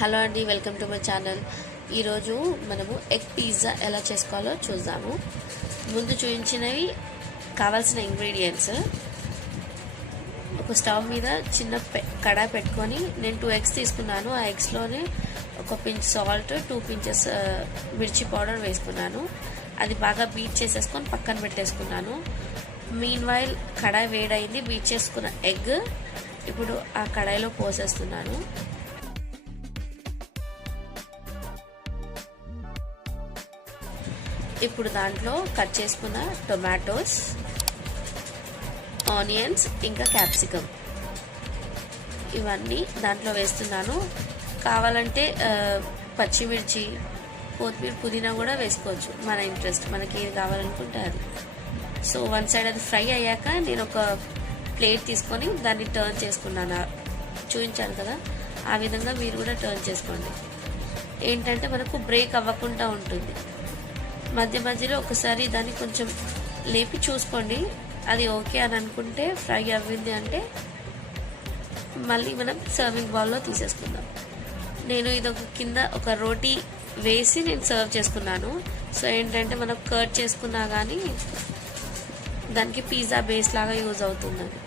Hello అండి, welcome to my channel. ఈరోజు మనము ఎగ్ పిజ్జా ఎలా చేసుకోవాలో చూద్దాము. ముందు చూపించినవి కావాల్సిన ఇంగ్రీడియంట్స్. ఒక స్టవ్ మీద చిన్న కడాయి పెట్టుకొని నేను 2 eggs తీసుకున్నాను. ఆ ఎగ్స్లోనే ఒక పించ్ సాల్ట్, 2 pinches మిర్చి పౌడర్ వేసుకున్నాను. అది బాగా బీట్ చేసేసుకొని పక్కన పెట్టేసుకున్నాను. మీన్ వైల్ కడాయి వేడైంది. బీట్ చేసుకున్న ఎగ్ ఇప్పుడు ఆ కడాయిలో పోసేస్తున్నాను. ఇప్పుడు దాంట్లో కట్ చేసుకున్న టొమాటోస్, ఆనియన్స్, ఇంకా క్యాప్సికమ్ ఇవన్నీ దాంట్లో వేస్తున్నాను. కావాలంటే పచ్చిమిర్చి, కొత్తిమీర, పుదీనా కూడా వేసుకోవచ్చు. మన ఇంట్రెస్ట్, మనకి ఏది కావాలనుకుంటే అది. సో 1 side అది ఫ్రై అయ్యాక నేను ఒక ప్లేట్ తీసుకొని దాన్ని టర్న్ చేసుకున్నాను. చూపించాను కదా, ఆ విధంగా మీరు కూడా టర్న్ చేసుకోండి. ఏంటంటే మనకు బ్రేక్ అవ్వకుండా ఉంటుంది. మధ్య మధ్యలో ఒకసారి దాన్ని కొంచెం లేపి చూసుకోండి. అది ఓకే అని అనుకుంటే, ఫ్రై అవ్వింది అంటే మళ్ళీ మనం సర్వింగ్ బౌల్లో తీసేసుకుందాం. నేను ఇదొక కింద ఒక రోటీ వేసి నేను సర్వ్ చేసుకున్నాను. సో ఏంటంటే మనం కట్ చేసుకున్నా కానీ దానికి పిజ్జా బేస్ లాగా యూజ్ అవుతుందని.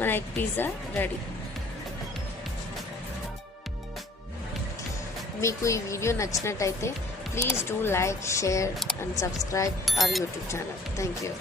మన ఎగ్ పిజ్జా రెడీ. మీకు ఈ వీడియో నచ్చినట్టయితే please do like, share and subscribe our YouTube channel. Thank you.